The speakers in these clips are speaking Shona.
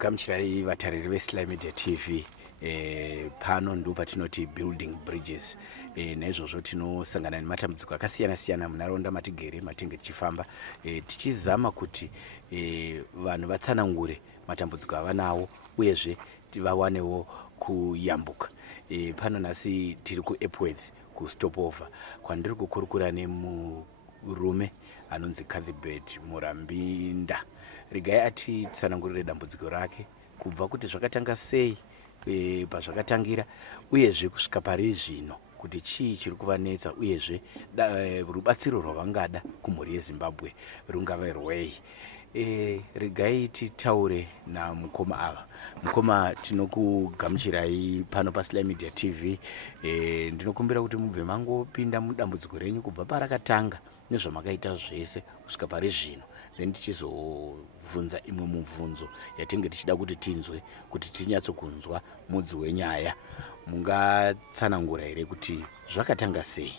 Ndinokugamuchirai vatariri veSly Media TV. Pano ndo patinoti building bridges. Naizvozvo tinosangana nematambudziko akasiyana siyana munharaunda matigere matinge tichifamba, tichizama kuti vanhu vatsanangure matambudziko avanawo uyezve vawanewo kuyambuka. Pano nhasi tiri kuEpworth kustopover kwandiri kukurukura nemurume anonzi Cuthbert Murambinda. Regai atitsanangurire dambudziko rake kubva kuti zvakatanga sei, pazvakatangira uyezve kusvika pari zvino kuti chii chiri kuvanetsa uyezve rubatsiro rwavangada kumhuri yeZimbabwe rungave rwei. Regai titaure namukoma ava. Mukoma, tinokugamuchirai pano paSly Media TV. Ndinokumbira kuti mubve mangopinda mudambudziko renyu kubva parakatanga nezvamakaita zvese kusvika pari zvino, then tichizobvunza imwe mubvunzo yatinge tichida kuti tinzwe kuti tinyatsokunzwa mudzi wenyaya. Mungatsanangura here kuti zvakatanga sei?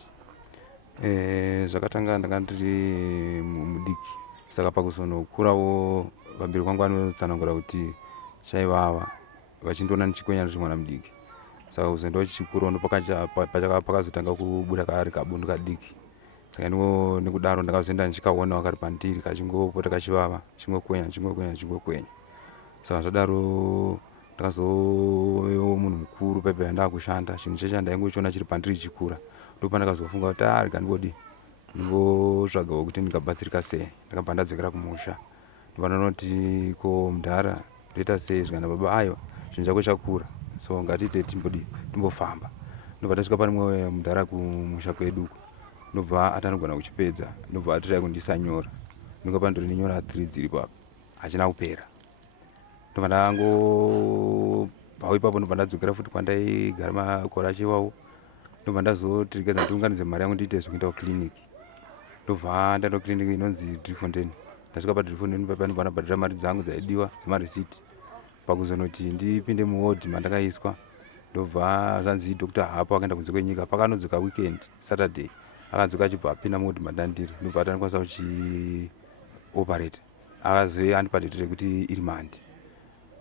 Zvakatanga ndakandiri mudiki, saka pakuzonokurawo pamberi kwangu vanotsanangura kuti chaivava vachindoona ndichikwenya ndiri mudiki. Saka kuzondoa chichikurawo pakazotanga kubuda kari kabundu kadiki. Saka nekudaro ndakazoenda ndichikaona wakari pandiri kachingopota kachivava chingokwenya. Saka zvadaro ndakazovewo munhu mukuru paipa yandaa kushanda. Chinhu checha ndaingochiona chiri pandiri chikura. Ndopandakazofunga kuti rega ndingotsvagawo kuti ndingabatsirika sei. Ndakabva ndadzokera kumusha. Ndopandanoti ko mudhara ndoita sei zvikana baba, aiwa chinhu chako chakura, so ngatiite timbofamba. Ndobva tasvika pane mumwe mudhara kumusha kwedu. Ndobva atanogona kuchipedza, ndobva atirai kundisa nyora. Ndinga pandori nenyora 3 dziri papo, hachina kupera. Ndobva ndangobva ipapo ndobva ndadzokera futi kwandaigara makore achiwawo. Ndobva ndazoti regai ndiunganidze mari yangu ndiite zvekuenda kukiriniki. Ndobva ndaenda kukiriniki inonzi Driefontein. Ndasvika paDriefontein paipa ndobva ndabhadhira mari dzangu dzaidiwa dzemarisiti pakuzonoti ndipinde muwodhi mandakaiswa. Ndobva zvanzi Dr. Hapo akaenda kunze kwenyika, pakanodzoka weekend Saturday akadzoka achibva apinda muwodhi mandandiri. Ndobva atandikwanisa kuchioperate, akazouya andipa date rekuti iri Mande.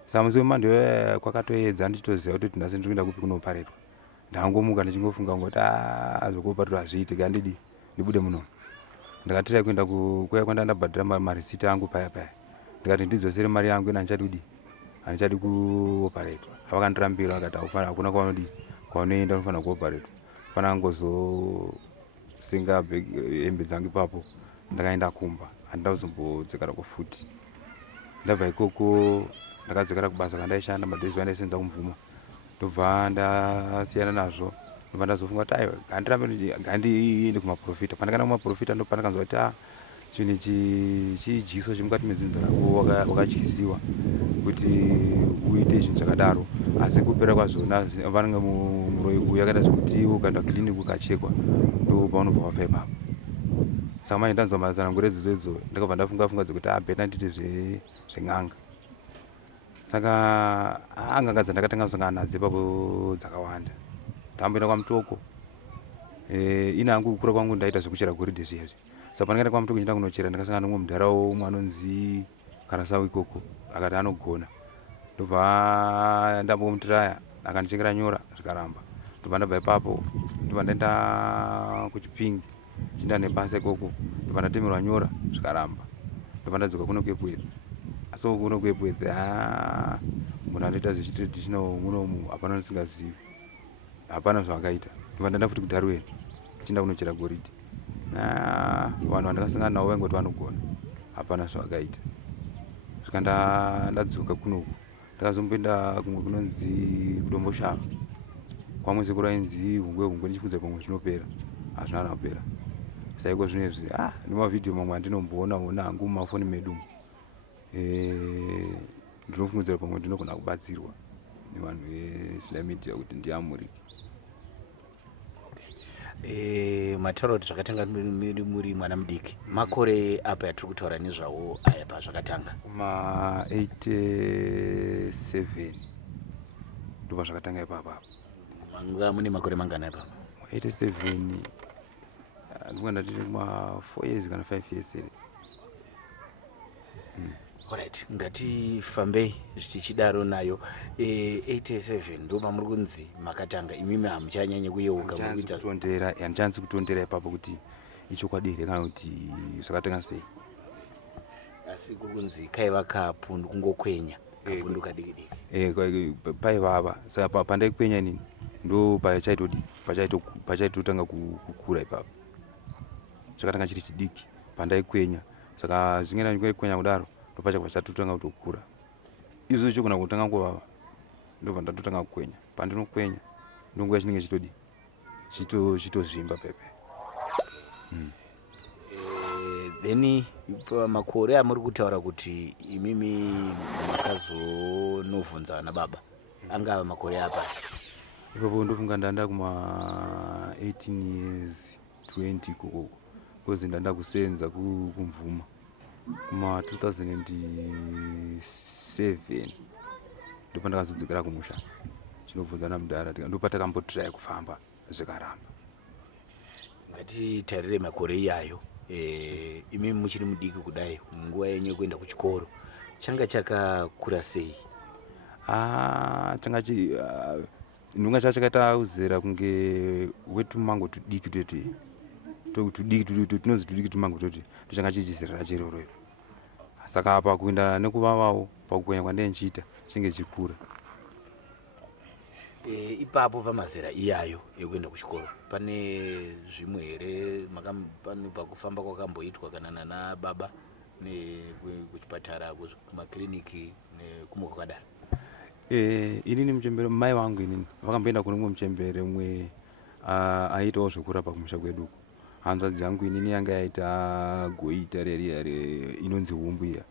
Saka musi weMande kwakatoedza ndichitoziva kuti nhasi ndiri kuenda kupi kunooperatwa. Ndangomuka ndichingofunga ngoti zvokuoperatwa hazviiti, ngandidi ndibude muno. Ndakatirai kuenda kuya kwandandabhadhira marisiti angu paya. Ndikati ndidzosere mari yangu ina handichadi kuoperatwa. Avakandirambira vakati hakuna kwaunoenda unofanira kuoperatwa. Fanira ngozosenga hembe dzangu ipapo. Ndakaenda kumba, handina kuzombodzokera kufuti. Ndabva ikoko ndakadzokera kubasa kandaishanda madhezi andaisenza kumvumo. Ndobva ndasiyana nazvo. Ndobva ndazofunga kuti aiwa ngandiende kumaprofita. Pandakaenda kumaprofita ndopandakanzwa kuti chinhu ichi chijiso chemukati medzinza rako wakatyisiwa kuti uite zvinhu zvakadaro. Asi kupera kwazvona vanenge muroyi uyu akaita zvekuti ukaenda kiriniki ukachekwa ndopaunobva wafa ipapo. Saka manje ndanzwa matsananguro edzodzo ndakabva ndafunga dzekuti bheta ndiite zven'anga. Saka ng'anga dzandakatanga kusangana nadzo ipapo dzakawanda. Ndamboenda kwaMutoko. Ina hangu kukura kwangu ndaita zvekuchera goridhe zviyazvi. Saka pandakaenda kwaMutoko ndichida kunochera ndakasangana nomumwe mudharawo umwe anonzi Karasawu ikoko, akati anogona. Ndobva ndambomutiraya akandichengera nyora zvikaramba. Ndobva ndabva ipapo ndobva ndaenda kuChipingi chinda nebasa ikoko. Ndobva ndatemerwa nyora zvikaramba. Ndobva ndadzoka kuno kuEpworth. Asi kuno kuEpworth munhu anoita zvechitraditional munomu hapana ndisingazivi, hapana zvavakaita. Ndobva ndaenda futi kuDarwen chinda kunochera goridhe. Vanhu vandakasangana navo vaingoti vanogona, hapana zvavakaita. Svika ndadzoka kunoku ndakazomboenda kumwe kunonzi Kudomboshava kwamwe sekuru ainzi Hungwe ndichifudza pamwe zvinopera, hazvina kupera. Saiko zvinezvi nemavhidhiyo mamwe andinomboona hangu mumafoni medu. Ndinofungidzira pamwe ndinogona kubatsirwa nevanhu veSly Media kuti ndiamurike. Mataura kuti zvakatanga muri mwana mudiki. Makore apa yatiri kutaura nezvawo aya pazvakatanga kuma 87 ndobva zvakatanga ipapo. Manga mune makore mangana ipapo? 87 ndinga ndatiri kuma 4 years kana 5 years here. Alright, ngatifambei zvichidaro nayo 87 ndo pamuri kunzi makatanga imimi hamuchanyanye kuyeuka handichanzi kutondera ipapo kuti ichokwadi here kana kuti zvakatenga sei. asi kuri kunzi kaiva kapundu kungokwenya kapundu kadiki diki paivava saka pandaikwenya inini ndo pachaitotanga kukura ipapo, chakatanga chiri chidiki pandaikwenya, saka zvingena kwenya kudaro ndo pachatotanga kutokura. Izvo chogona kutanga kuvava ndo pandatotanga kukwenya, pandinokwenya ndonguva chinenge chitozvimba pepe. Then pamakore amuri kutaura kuti imimi makazonovhunza nababa angava makore apa? Ipapo ndofunga ndanda kuma 18 years 20 kokoko, kozi ndanda kusenza kumvuma kuma 2007 ndo pandakazodzokera kumusha chinovhunza namudhara ndo patakambotirai kufamba zvikaramba. Ngatitarire makore iyayo imimi muchiri mudiki kudai nguva yenyu yekuenda kuchikoro changa chakakura sei? Ndinonga chakaita uzera kunge wetumango tudiki tunozi tudiki tumango toti tochanga chichizerera chiroro. Saka apa kuenda nekuvavawo pakukwenya kwandinchiita chinge chikura. Ipapo pamazera iyayo yekuenda kuchikoro pane zvimwe here pane pakufamba kwakamboitwa kana nana baba kuchipatara kumakliniki nekumwe kwakadaro? Inini muchembere mai vangu inini vakamboenda kune mumwe muchembere mumwe aitawo zvekurapa kumusha kwedu. Hanzvadzi yangu inini yanga yaita goita reri inonzi umbu iya.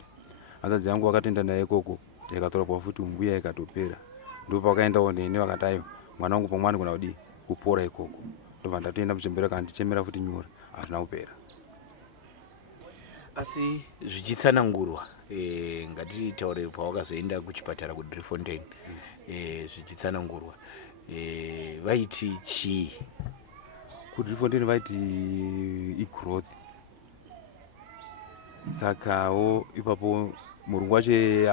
Hanzvadzi yangu vakatoenda naye ikoko yakatorapwa futi umbu iya ikatopera. Ndo pakaendawo neni vakati aiwa mwana wangu pamwe anogona kudi kupora ikoko. Ndobva ndatoenda muchembere kandichemera futi nyora hazvina kupera. Asi zvichitsanangurwa ngatitaure pawakazoenda kuchipatara kuDriefontein zvichitsanangurwa vaiti chii? kuDriefontein vaiti igrowth. Sakawo ipapo murungu wacho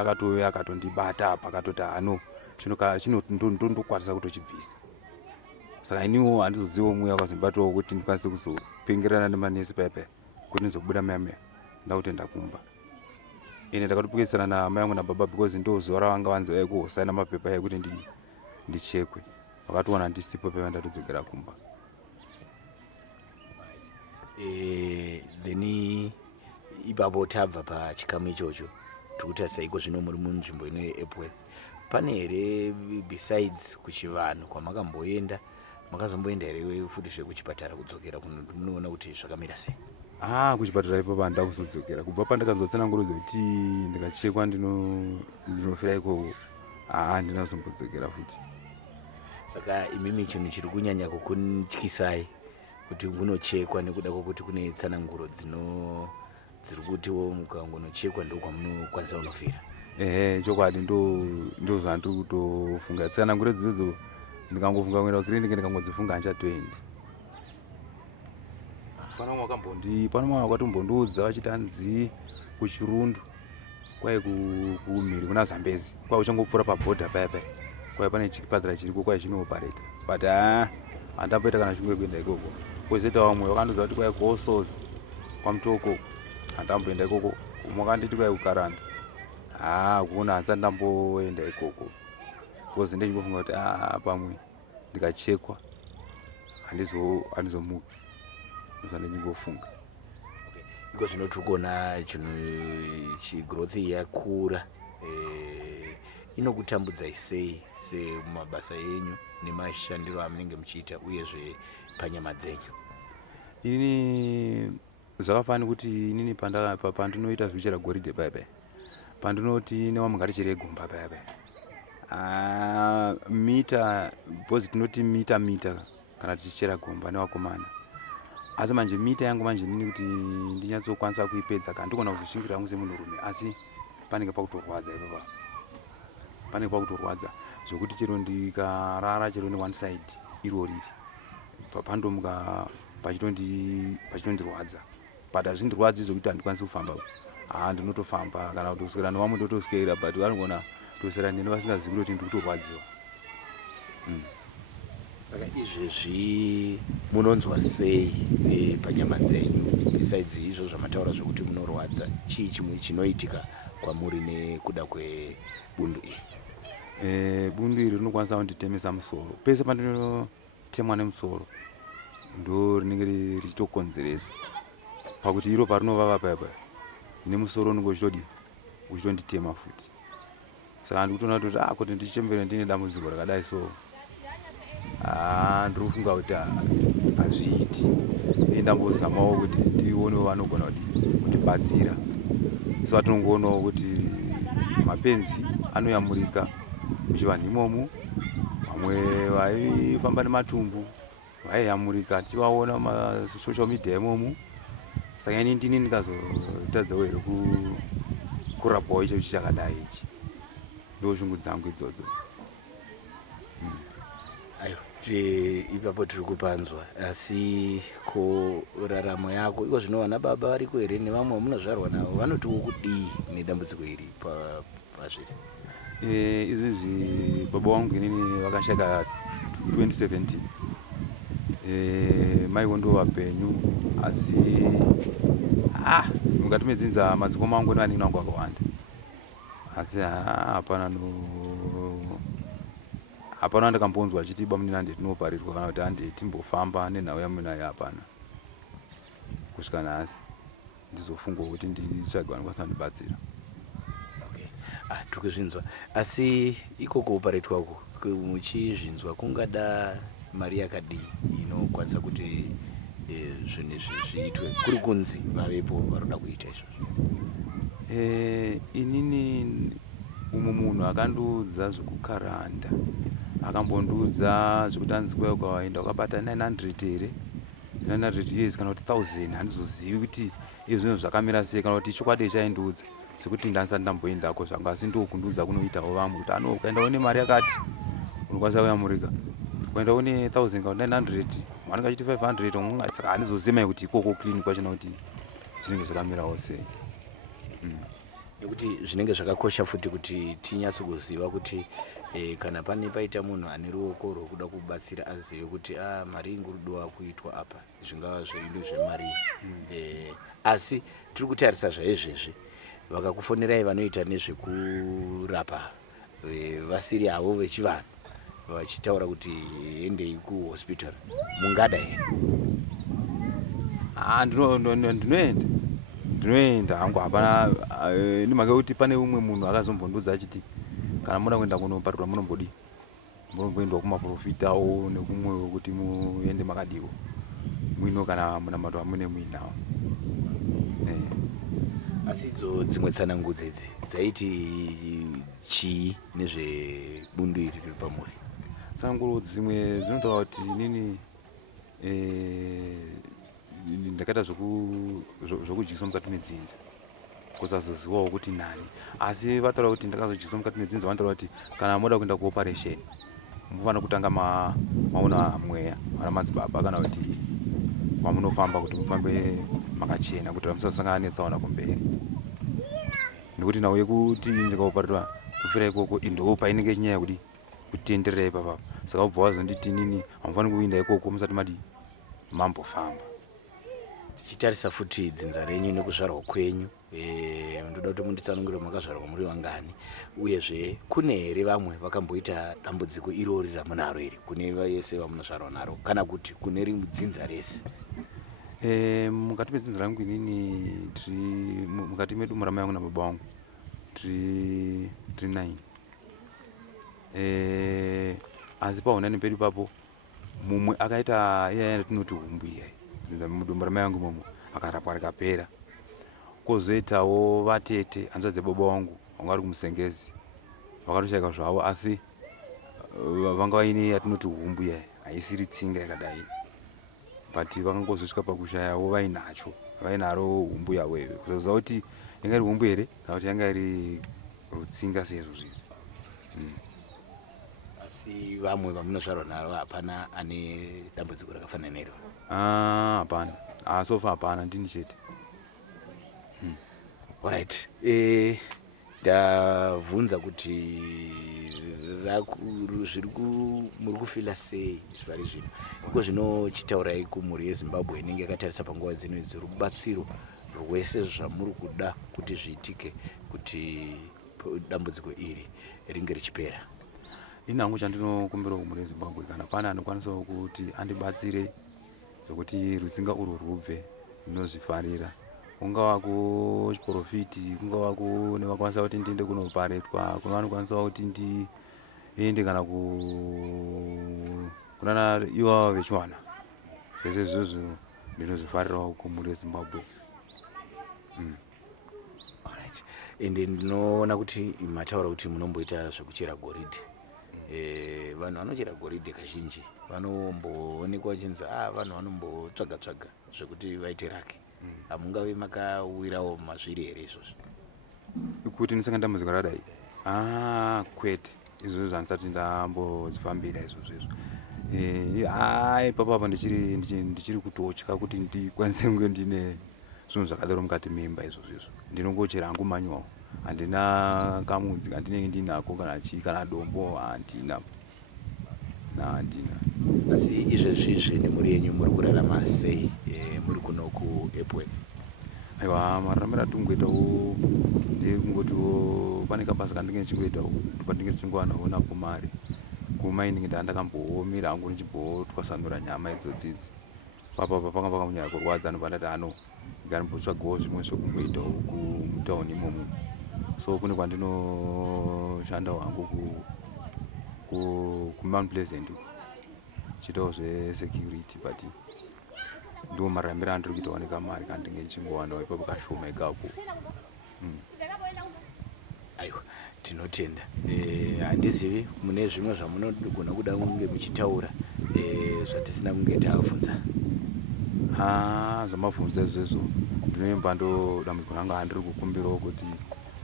akatondibata apa akatoti hano ndokwanisa kutochibvisa. Saka iniwo handizozivawo mweya wakazondibatawo kuti ndikwanise kuzopengerana nemanesi pepe kuti ndizobuda meya ndakuti ndakumba. Ine ndakatopikisana namai vangu nababa because ndo zuva ravanga vanzi kusaina mapepa ekuti ndichekwe. Vakatowana ndisipo pepe ndatodzokera kumba. Then ipapo tabva pachikamu ichocho tikuti saiko zvino muri munzvimbo ino yeApple, pane here besides kuchivanhu kwamakamboenda makazomboenda here futi zvekuchipatara kudzokera kunoona kuti zvakamira sei? Kuchipatara ipapo handida kuzodzokera kubva pandakazotsanangurudzwa kuti ndikachekwa ndinofira ikoko handina kuzombodzokera futi. Saka imimi chinhu chiri kunyanya kukutyisai kuti munochekwa nekuda kwokuti kune tsananguro dziri kutiwo mukangonochekwa ndokwamunokwanisa kunofira? Chokwadi ndo zvandiri kutofunga. Tsananguro idzodzo ndikangofunga kuenda kukiriniki ndikangodzifunga handichatoendi. Pana mumwe wakatombondiudza vachiti hanzi kuchirundu kwai kumhiri kuna Zambezi kwai uchangopfuura pabhodha paya kwai pane chipatara chiriko kwai chinopareta but handamboita kana chimwe kuenda ikoko. Kwozoita vamwe vakandiudza kuti kwai kuOsozi kwamutoko handamboenda ikoko. Mwakanditi kwai kuKaranda kuona handisati ndamboenda ikoko because ndichingofunga kuti pamwe ndikachekwa handizomuki ndichingofunga. Iko zvino tiri kuona chinhu chigrowth yakura inokutambudzai sei semumabasa enyu nemashandiro amunenge muchiita uyezve panyama dzenyu? Inini zvakafanira kuti inini pandinoita zvichera goridhe paya pandinoti newamugarichera egomba paya mita bhozi tinoti mita kana tichichera gomba newakomana. Asi manje mita yangu manje nini kuti ndinyatsokwanisa kuipedza kana ndikona kuzoshingira yangu semunhurume asi panenge pakutorwadza ipapa. Panenge pakutorwadza zvokuti chero ndikarara chero ne one side iro riri pandomuka pachitondirwadza but hazvindirwadzi zvokuti handikwanisi kufamba ndinotofamba kana kuti kuswera nevamwe ndotoswera but vanogona kuswera neni vasingazivi kuti ndiri kutorwadziwa. Saka izvezvi munonzwa sei panyama dzenyu besides izvo zvamataura zvokuti munorwadza, chii chimwe chinoitika kwamuri nekuda kwebundu iri? Bundu iri rinokwanisa kunditemesa musoro. Pese pandinotemwa nemusoro ndo rinenge richitokonzeresa pakuti iro parinovava paya nemusoro unenge uchitonditema futi. Saka ndikutoona kuti ndichembere ndine dambudziko rakadai so ndinofunga kuti hazviiti. Ndambozamawo kuti ndionewo vanogona kundibatsira. So tinongoonawo kuti mapenzi anoyamurika muchivanhu imomo, vamwe vaifamba nematumbu vaiyamurika tichivaona masocial media imomo. Saka ini ndini ndikazotadzawo here kurapwawo icho chakadai ichi. Ndo shungu dzangu idzodzo. Ayo, ipapo tiri kupanzwa, asi ko raramo yako iko zvino vana baba variko here nevamwe vamunozvarwa navo vanotiwo kudii nedambudziko iri pazviri? Izvizvi baba vangu inini vakashaka 2017. Maivo ndo vapenyu asi mukati medzinza madzikoma angu nevanini vangu vakawanda asi hapana ndakambonzwa achiti bamunini handetinoparirwa kana kuti handetimbofamba nenhau yamunayo. Hapana, kusvika nhasi ndizofungwa kuti nditsvage vanokwanisa kundibatsira. Tiri kuzvinzwa, asi ikoko kuparetwako muchizvinzwa kungada mari yakadii inokwanisa kuti zvinhu izvi zviitwe, kuri kunzi vavepo varoda kuita izvozvo? Inini umwe munhu akandiudza zvekukaranda, akambondiudza zvekuti hanzikwa ukawaenda ukabata 900 here 900 years kana kuti 1000, handizozivi kuti izvo zvinhu zvakamira sei kana kuti chokwadi chaindiudza sekuti ndandisati ndamboendako zvangu, asi ndokundiudza kunoitawo vamwe kuti ukaendawo nemari yakati unokwanisa kuyamurika, ukaendawo ne1000 kana 900 vanenge achiti 500 saka handizozimai kuti ikoko clean kwachona kuti zvinenge zvakamirawo sei. Nekuti zvinenge zvakakosha futi kuti tinyatsokuziva kuti kana pane paita munhu ane ruoko rwokuda kubatsira azive kuti mari ingurudiwa kuitwa apa, zvingava zveindo zvemari. Asi tiri kutarisa zvaizvezvi vakakufonerai vanoita nezvekurapa vasiri avo vechivanhu vachitaura kuti endei kuhospital, mungada here? Ndinoenda hangu, hapana nemhaka yekuti pane umwe munhu akazombondiudza achiti kana muda kuenda kunoparirwa munombodii, munomboendwa kumaprofitawo nekumwewo kuti muende makadiwo mwino kana munamato amune muinawo. Asi idzo dzimwe tsanangudzi idzi dzaiti chii nezvebundu iri riri pamuri? Tsananguro dzimwe dzinotaura kuti nini ndakaita zvokujikiswa mukati medzinza kusazozivawo kuti nani, asi vataura kuti ndakazojikiswa mukati medzinza vanotaura kuti kana moda kuenda kuoperation munofanira kutanga maona mweya vana madzibaba kana kuti mamunofamba kuti mufambe makachena kuti musazosangana netsaona kumberi, nekuti nhau yekuti ndikaoparirwa kufira ikoko ndo painenge nyaya yekudi kutenderera ipapo. Saka ubva wazonditi nini hamufaniri kuinda ikoko musati madi mambofamba. Tichitarisa futi dzinza renyu nekuzvarwa kwenyu, ndoda kuti munditsanangure makazvarwa muri vangani, uyezve kune here vamwe vakamboita dambudziko irori ramunaro iri, kune vese vamunozvarwa naro kana kuti kune rimwe dzinza rese? Mukati medzinza rangu inini mukati medu murama yangu nababa wangu tiri 9. Asi paunani pedu papo mumwe akaita iyaya yatinoti humbu iyai dzinza murama yangu imomo akarapwa rikapera. Kozoitawo vatete hanzva dzebaba wangu vanga vari kumusengezi vakatoshayika zvavo, asi vanga vaine yatinoti humbu iyai haisiri tsinga yakadai, but vakangozosvika pakushayawo vainaro humbu yavo iyo kuzoziva kuti yanga iri humbu here kana kuti yanga iri rutsinga sezvo zvizvi. Asi vamwe vamunozvarwa navo hapana ane dambudziko rakafanana nero? Hapana, sofa hapana, ndini chete. Alright. Ndabvunza kuti muri kufila sei zvari zvino iko zvinochitaurai kumhuri yeZimbabwe inenge yakatarisa panguva dzino idzi rubatsiro rwese zvamuri kuda kuti zviitike kuti dambudziko iri ringe richipera? Inhangu chandinokumbira kumhuri yeZimbabwe, kana pana anokwanisawo kuti andibatsire zvokuti rutsinga urwu rwubve, ndinozvifarira. Kungava kuchiprofiti, kungava kune vakwanisa kuti ndiende kunoparetwa, kuna vanokwanisa kuti ndiende kana kunana ivavo vechiwana. Zvese izvozvo ndinozvifarirawo kumhuri yeZimbabwe. Alright. Ende ndinoona kuti mataura kuti munomboita zvekuchera goridhe. Vanhu vanochera goridhe kazhinji vanomboonekwa vachinzi vanhu vanombotsvaga zvekuti vaite rake. Hamungave makawirawo mazviri here izvozvo? Kuti ndisanga ndamuzika radai? Kwete. Izvozvo zvandisati ndambodzifambira izvozvo. Ipapo ndichiri kutotya kuti ndikwanise kunge ndine zvinhu zvakadaro mukati memba izvozvo. Ndinongochera hangu manyuwawo. Handina kamudzi kandinenge ndinako kana chii kana dombo, handina. Asi izvezvi nemhuri yenyu muri kurarama sei muri kuno kuEpworth? Aiwa, mararamiro atingoitawo ndekungotiwo pane kabasa kandinenge ndichingoitawo pandinenge ndichingowanawo napo mari. Kumainenge ndandakamboomira hangu ndichimbotwasanura nyama idzodzidzi. Papa panga pakamunyanya kurwadza ndobva ndati ndikambotsvagawo zvimwe zvokumboitawo kumutauni imomo. So kune kwandinoshandawo hangu kuMount Pleasant chiitawo zvesecurity, but ndo mararamiro andiri kuitawo nekamari kandinenge ndichingowanawo ipapo kashoma ikapo. Aiwa, tinotenda. Handizivi mune zvimwe zvamunogona kuda kunge muchitaura zvatisina kunge tabvunza? Zvamabvunza izvozvo ndinoimba ndo dambudziko rangu handiri kukumbirawo kuti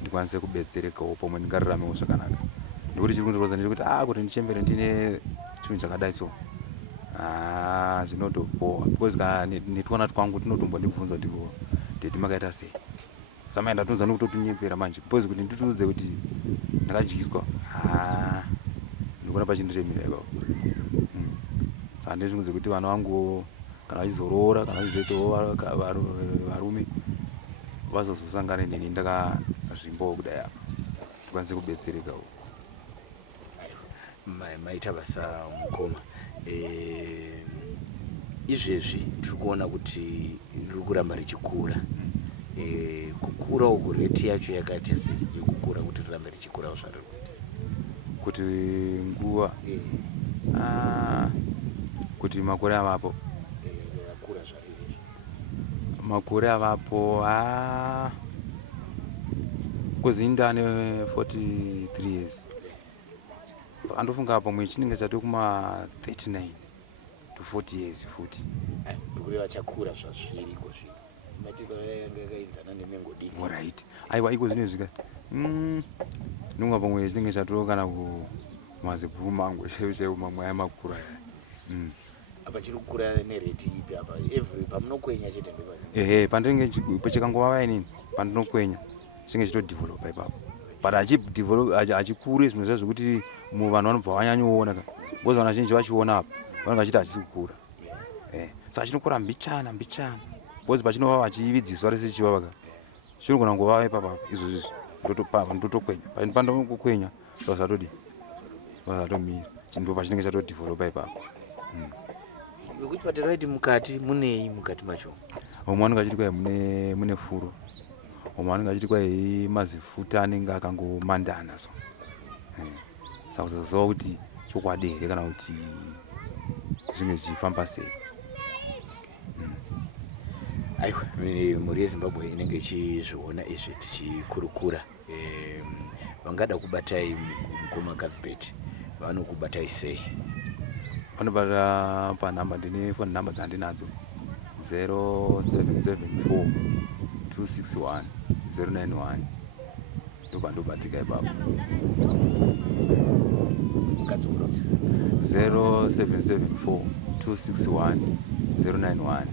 ndikwanise kubetserekawo pomwe ndingararamewo zvakanaka. Ndikuti chiri kundirwadza ndiri kuti ndichembere ndine chinhu chakadai so zvinotopoa, because kana netwana twangu tunotombondibvunza kuti ndeti makaita sei. Samaenda tonza nokutotunyepera manje, because kuti nditiudze kuti ndakadyiswa ndikuona pachindiremera ipapo. Saka handizvimudze kuti vana vangu kana vachizoroora kana vachizoitawo varume vazozosangana neni ndakazvimbawo kudai apa tikwanise kubetserekawo. Maita basa mukoma. Izvezvi tiri kuona kuti riri kuramba richikura. Kukura uku reti yacho yakaita sei yekukura kuti rirambe richikurawo zvariri kuita? Kuti nguva kuti makore avapo makore avapo kuzi ndane 43 years. Saka ndofunga pamwe chinenge chati kuma 39 to 40 years futi. Ndokureva chakura zvazviriko zvino. Matika yanga yakaenzana nemengo diki. Alright. Aiwa, iko zvine zvika. Nunga pamwe chinenge chatoka kana kumazibhuru mangu chaiwo mamwe amakura. Apa chiri kukura nereti ipi apa? Every pamunokwenya chete ndipo. Pandinenge pachikangova inini pandinokwenya chinenge chitodevelopa ipapo. But achikure zvinhu zvazvo kuti vanhu vanobva vanyanyoona ka. Because vanhu vazhinji vachiona apa vanenge vachiti hachisi kukura. Saka chinokura mbichana. Because pachinova vachividziswa rese chivava ka. Chinogona ngovava ipapo izvozvo ndotokwenya. Pandinokwenya zvazvatodi. Zvatomira. Ndipo pachinenge chatodevelopa ipapo. Nokuti patiraiti mukati munei mukati macho? Omwe anenge achiti kwai mune furo. Omwe anenge achiti kwai mazifuta anenge akangomandana so. Saka kusaziva kuti chokwadi here kana kuti zvinge zvichifamba sei. Aiwa, mhuri yeZimbabwe inenge ichizviona izvi tichikurukura. Vangada kubatai mukoma Cuthbert vanokubatai sei? Vanobata panhamba, ndine phone number dzandinadzo 0774 261 091. Ndopandobatika ipapo. 0774 261 091.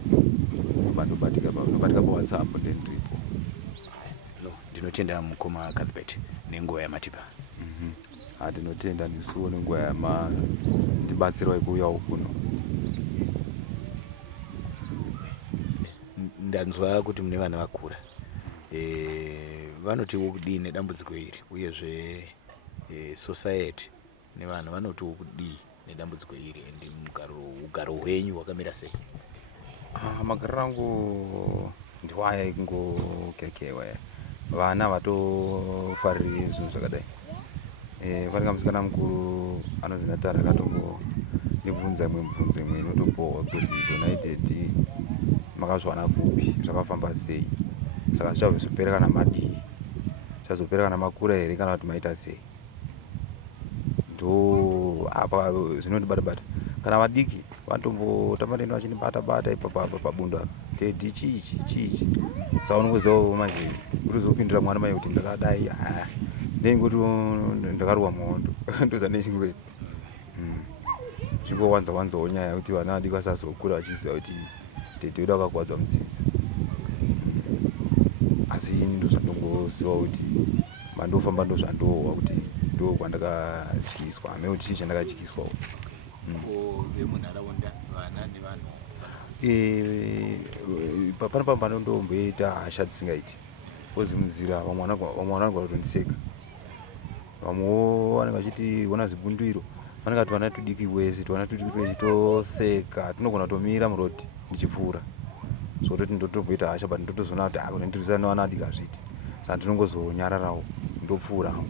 Ndopandobatika ipapo. Ndobatika pa WhatsApp ndendiripo. No, ndinotenda mukoma Cuthbert nenguva yamatipa. Ndinotenda nesuwo nenguva yamatibatsirwa ikuuyawo kuno. Ndanzwa kuti mune vana vakura, vanotiwo kudii nedambudziko iri, uyezve society nevanhu vanotiwo kudii nedambudziko iri, ende ugaro hwenyu hwakamira sei? Magariro angu ndiwaya ekungokekewa, vana vatofariri zvinhu zvakadai. Pane kamusikana mukuru anonzi Natara akatongo nibvunza imwe inotopohwa kuti donated makazviwana kupi, zvakafamba sei, saka zvichazopera kana madii, zvichazopera kana makura here kana kuti maita sei. Ndo apa zvinondibata-bata kana vadiki vanotombotamba neno vachinibata-bata ipapa pabunda tedhi chichi, saka unongozivawo manje kuti uzopindura mwana mai kuti ndakadai ndengoti ndakaruwa muhondo ndozvanechingoita. Zvingowanzawanzawo nyaya kuti vana vadiki vasazokura vachiziva kuti tedhi uda akakuwadza mutsinza. Asi ini ndozvandongoziva kuti mandofamba ndozvandohwa kuti ndo kwandakatyiswa, hamene kuti chii chandakatyiswawo. Vemunharaunda vana nevanhu panapa panondomboita hasha dzisingaiti, ozimudzira vamwe vanogona kutondiseka, vamwewo vanenge vachiti ona zibundu iro vanenge vati vana tudiki wese tivana tudiki twechitoseka, tinogona kutomira murodhi ndichipfuura, so toti ndotomboita hasha but ndotozoona kuti kuti ndirisana nevana vadiki hazviiti, saka ndinongozonyararawo ndopfuurawo.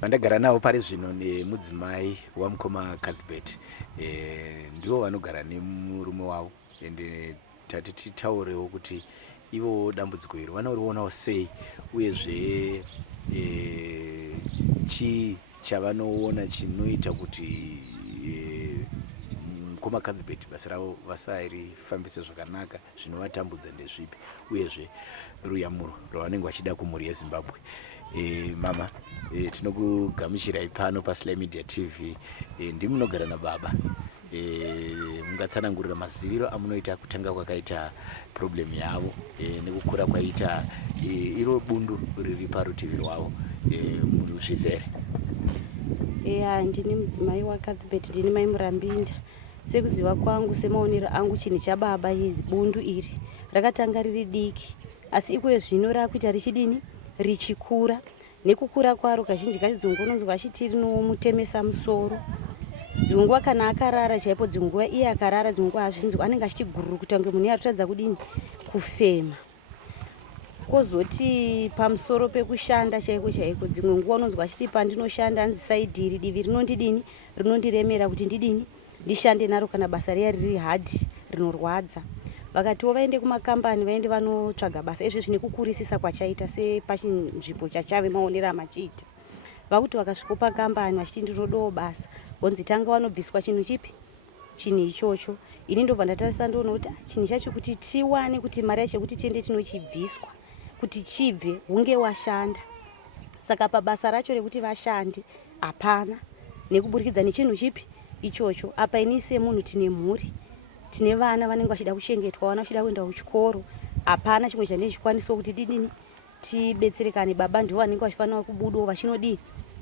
Vandagara navo pari zvino nemudzimai wamukoma Cuthbert, ndivo vanogara nemurume wavo, ende tati titaurewo kuti ivo dambudziko iri vanorionawo sei, uyezve chii chavanoona chinoita kuti mukoma Cuthbert basa ravo vasarifambise zvakanaka, zvinovatambudza ndezvipi, uyezve ruyamuro rwavanenge vachida kumhuri yeZimbabwe. Mama, tinokugamuchirai pano paSly Media TV. Ndimunogara nababa, mungatsanangurira maziviro amunoita kutanga kwakaita problem yavo nekukura kwaita iro bundu riri parutivi rwavo, muzvizere? Ndini mudzimai waCuthbert, ndini mai Murambinda. Sekuziva kwangu, semaonero angu, chinhu chababa bundu iri rakatanga riri diki, asi iko zvino rakuita richidini, richikura. Nekukura kwaro kazhinji kacho dzimwe unonzwa achiti rinomutemesa musoro, dzimwe nguva kana akarara chaipo, dzimwe nguva iye akarara, dzimwe nguva hazvinzwa, anenge achiti gururu kuita kunge munhu arikutadza kudini, kufema. Kozoti pamusoro pekushanda chaiko chaiko, dzimwe nguva unonzwa achiti pandinoshanda hanzi saidhi iri divi rinondidini, rinondiremera kuti ndidini ndishande naro kana basa riya riri hadhi rinorwadza. Vakatiwo vaende kumakambani, vaende vanotsvaga basa, izvezvi nekukurisisa kwachaita sepachinzvimbo chachave maonera machiita. Vakuti vakasvika pakambani vachiti ndinodawo basa, vonzi tanga vanobviswa chinhu chipi, chinhu ichocho. Ini ndobva ndatarisa ndoona kuti chinhu chacho kuti tiwane kuti mari yacho yekuti tiende tinochibviswa, kuti chibve hunge washanda. Saka pabasa racho rekuti vashande hapana, nekuburikidza nechinhu chipi ichocho. Apa ini semunhu tine mhuri, tine vana vanenge vachida kushengetwa, vana vachida kuenda kuchikoro, hapana chimwe chanenge chikwaniso kuti didini tibetserekane. Baba ndivo vanenge vachifanira kubudawo vachinodini,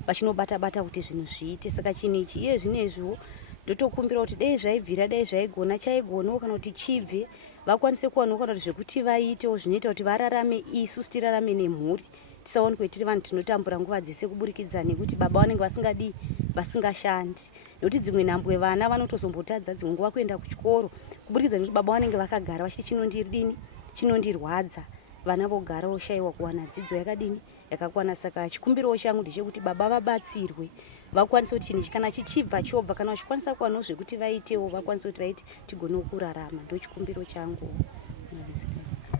vachinobata-bata kuti zvinhu zviite. Saka chinhu ichi iye zvinezviwo ndotokumbira kuti dai zvaibvira, dai zvaigona, chaigonawo kana kuti chibve, vakwanise kuwanawo kana kuti zvekuti vaitewo zvinoita kuti vararame, isusu tirarame nemhuri, tisaonekwe tiri vanhu tinotambura nguva dzese kuburikidza nekuti baba vanenge vasingadii, vasingashandi. Nokuti dzimwe nhambwe vana vanotozombotadza dzimwe nguva kuenda kuchikoro kuburikidza nekuti baba vanenge vakagara vachiti chinondiridini, chinondirwadza. Vana vogara voshayiwa kuwana dzidzo yakadini, yakakwana. Saka chikumbiro changu ndechekuti baba vabatsirwe, vakwanise kuti chinhu kana chichibva chobva, kana vachikwanisa kuwanawo zvekuti vaitewo, vakwanise kuti vaite tigonewo kurarama. Ndo chikumbiro changu.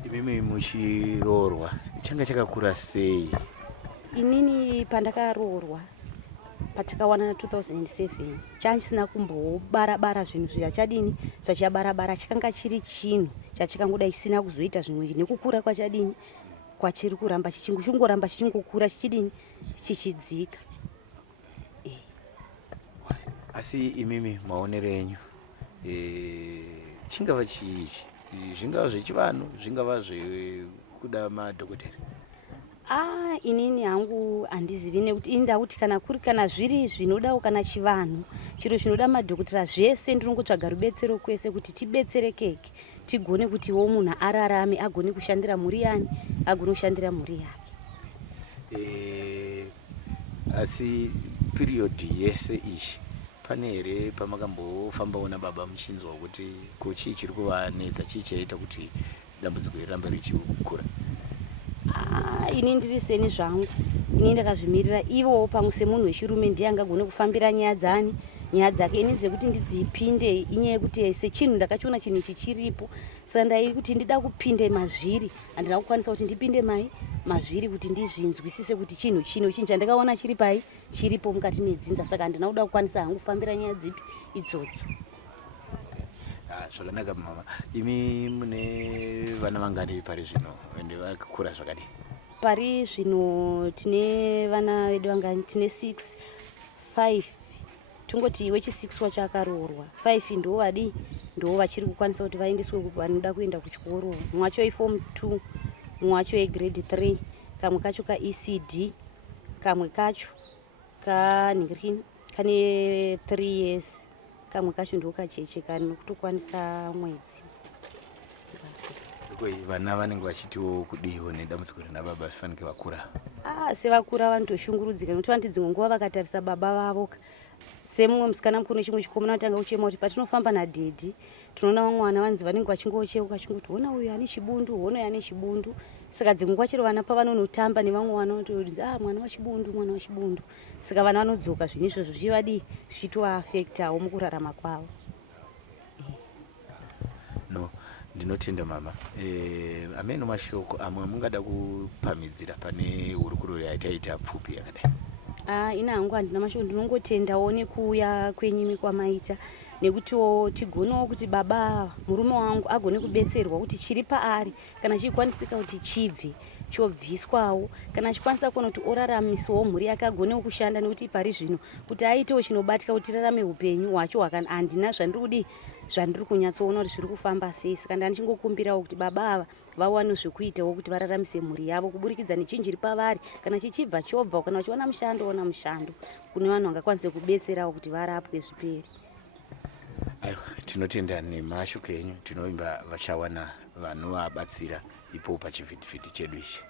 Imimi muchiroorwa changa chakakura sei? Inini pandakaroorwa patakawana 2007 chanchisina kumbobara-bara zvinhu zvachadini, zvachabara-bara, chakanga chiri chinhu chachikangoda isina kuzoita zvimwe nekukura kwachadini, kwachiri kuramba chichingoramba chichingokura chichidini, chichidzika. Asi imimi maonero enyu chingava chiichi zvingava zvechivanhu zvingava zvekuda madhokotera. Inini hangu handizivi nekuti indakuti kana zviri zvinodawo kana chivanhu chiro zvinoda madhokotera zvese ndinongotsvaga rubetsero kwese kuti tibetserekeke tigone kutiwo munhu ararame agone kushandira mhuri yani agone kushandira mhuri yake. Asi periodi yese iyi pane here pamakambofambawo nababa muchinzwa kuti chii chiri kuvanetsa, chii chaita kuti dambudziko rirambe richikura? Ini ndiri seni zvangu, ini ndakazvimirira ivowo pamwe semunhu wechirume ndiye angagone kufambira nyaya dzake ini dzekuti ndidzipinde, inyaya yekuti sechinhu ndakachiona chinhu ichi chiripo, saka ndairi kuti ndida kupinde mazviri, handina kukwanisa kuti ndipinde mazviri kuti ndizvinzwisise kuti chinhu chinhu chandakaona chiri pai chiripo mukati medzinza, saka handina kuda kukwanisa hangu kufambira nyaya dzipi idzodzo. Zvakanaka mama. Imi mune vana vangani pari zvino ende vakakura zvakadii? Pari zvino tine vana vedu vangani, tine 6, 5 tungoti wechi6 wacho akaroorwa, 5 ndo vachiri kukwanisa kuti vaendeswe vanoda kuenda kuchikoro. Mumwe wacho iform 2, mumwe wacho egrade 3, kamwe kacho kaECD, kamwe kacho kane 3 years, kamwe kacho ndo kacheche kanokutokwanisa mwedzi. Vana vanenge vachitiwo kudiwo nedambudziko ranababa zifanike vakura? Sevakura vanotoshungurudzika nekuti vanoti dzimwe nguva vakatarisa baba vavo semumwe musikana mukuru nechimwe chikomana vatanga kuchema kuti patinofamba nadhedhi tinoona vamwe vana vanzi vanenge vachingocheuka vachingoti hona uyu ane chibundu, hona uyu ane chibundu. Saka dzimwe nguva chero vana pavanonotamba nevamwe vana vanotoudza mwana wachibundu, mwana wachibundu. Saka vana vanodzoka zvinhu izvozvo zvichivadi zvichitovaafektawo mukurarama kwavo. No, ndinotenda mama. Ameno mashoko amwe mungada kupamidzira pane hurukuro yaitaita pfupi yakadai? Ina hangu handina mashoko, ndinongotendawo nekuuya kwenyimi kwamaita, nekutiwo tigonewo kuti baba murume wangu agone kubetserwa kuti chiri paari kana chikwanisika kuti chibve chobviswawo, kana chikwanisa kuona kuti oraramisawo mhuri yake agonewo kushanda, nekuti pari zvino kuti aitewo chinobatika kuti tirarame upenyu hwacho handina zvandiri kunyatsoona kuti zviri kufamba sei. Saka ndichingokumbirawo kuti baba ava vawane zvekuitawo kuti vararamise mhuri yavo kuburikidza nechinjiri pavari, kana chichibva chobva, kana vachiwana mushando ona mushando, kune vanhu vangakwanisa kubetserawo kuti varapwe zviperi. Tinotenda nemashoko enyu, tinovimba vachawana vanovabatsira ipo pachivhitivhiti chedu ichi.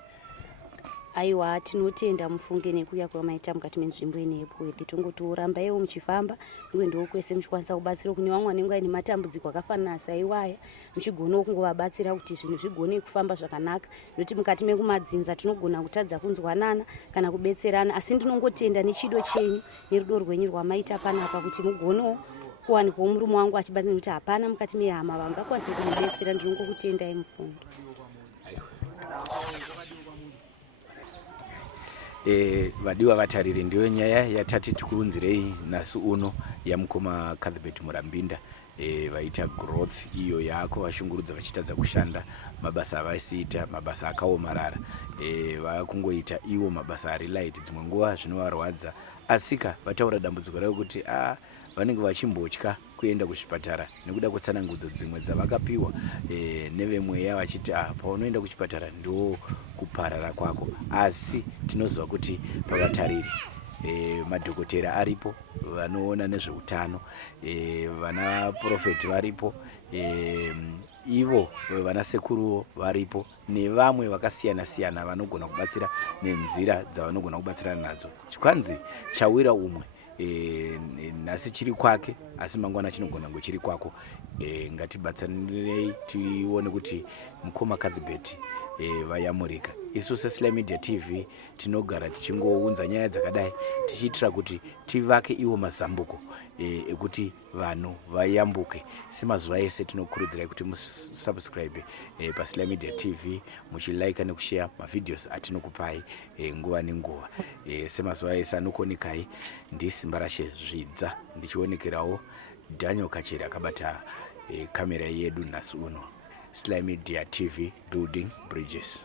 Aiwa, tinotenda mufunge nekuuya kwamaita mukati menzvimbo inepo, tongotorambaiwo muchifamba ndoendewo kwese muchikwanisa kubatsira kune vamwe vanenge vaine matambudziko akafanana saiwaya, muchigonawo kungovabatsira kuti zvinhu zvigone kufamba zvakanaka, nokuti mukati mekumadzinza tinogona kutadza kunzwanana kana kubetserana, asi ndinongotenda nechido chenyu nerudo rwenyu rwamaita panapa kuti mugonewo kuwanikwawo murume wangu achibatsira, kuti hapana mukati mehama vangakwanisa kumubetsera. Ndinongokutendai mufunge. Vadiwa vatariri, ndiyo nyaya yatati tikuunzirei nhasi uno yamukoma Cuthbert Murambinda, vaita growth iyo yaako vashungurudza vachitadza kushanda mabasa avaisiita, mabasa akaomarara, vakungoita iwo mabasa ari light, dzimwe nguva zvinovarwadza, asika vataura dambudziko ravo kuti vanenge vachimbotya kuenda kuzvipatara nekuda kwetsanangudzo dzimwe dzavakapiwa nevemweya vachiti paunoenda kuchipatara ndo kuparara kwako. Asi tinoziva kuti pavatariri madhokotera aripo, vanoona nezveutano, vana profeti varipo, ivo vana sekuruwo varipo, nevamwe vakasiyana siyana vanogona kubatsira nenzira dzavanogona kubatsirana nadzo. Chikwanzi chawira umwe nhasi chiri kwake, asi mangwana chinogona kunge chiri kwako. Ngatibatsanirei tione kuti mukoma Cuthbert vayamurika. Isu seSly Media TV tinogara tichingounza nyaya dzakadai tichiitira kuti tivake iwo mazambuko ekuti vanhu vayambuke. Semazuva ese tinokurudzirai kuti musubscribe paSly Media TV, muchilike nekushare mavideos atinokupai nguva nenguva. Semazuva ese anokuonekai ndiSimba Rashe Zvidza, ndichionekerawo Daniel Kachera akabata kamera yedu nhasi uno. Sly Media TV, building bridges.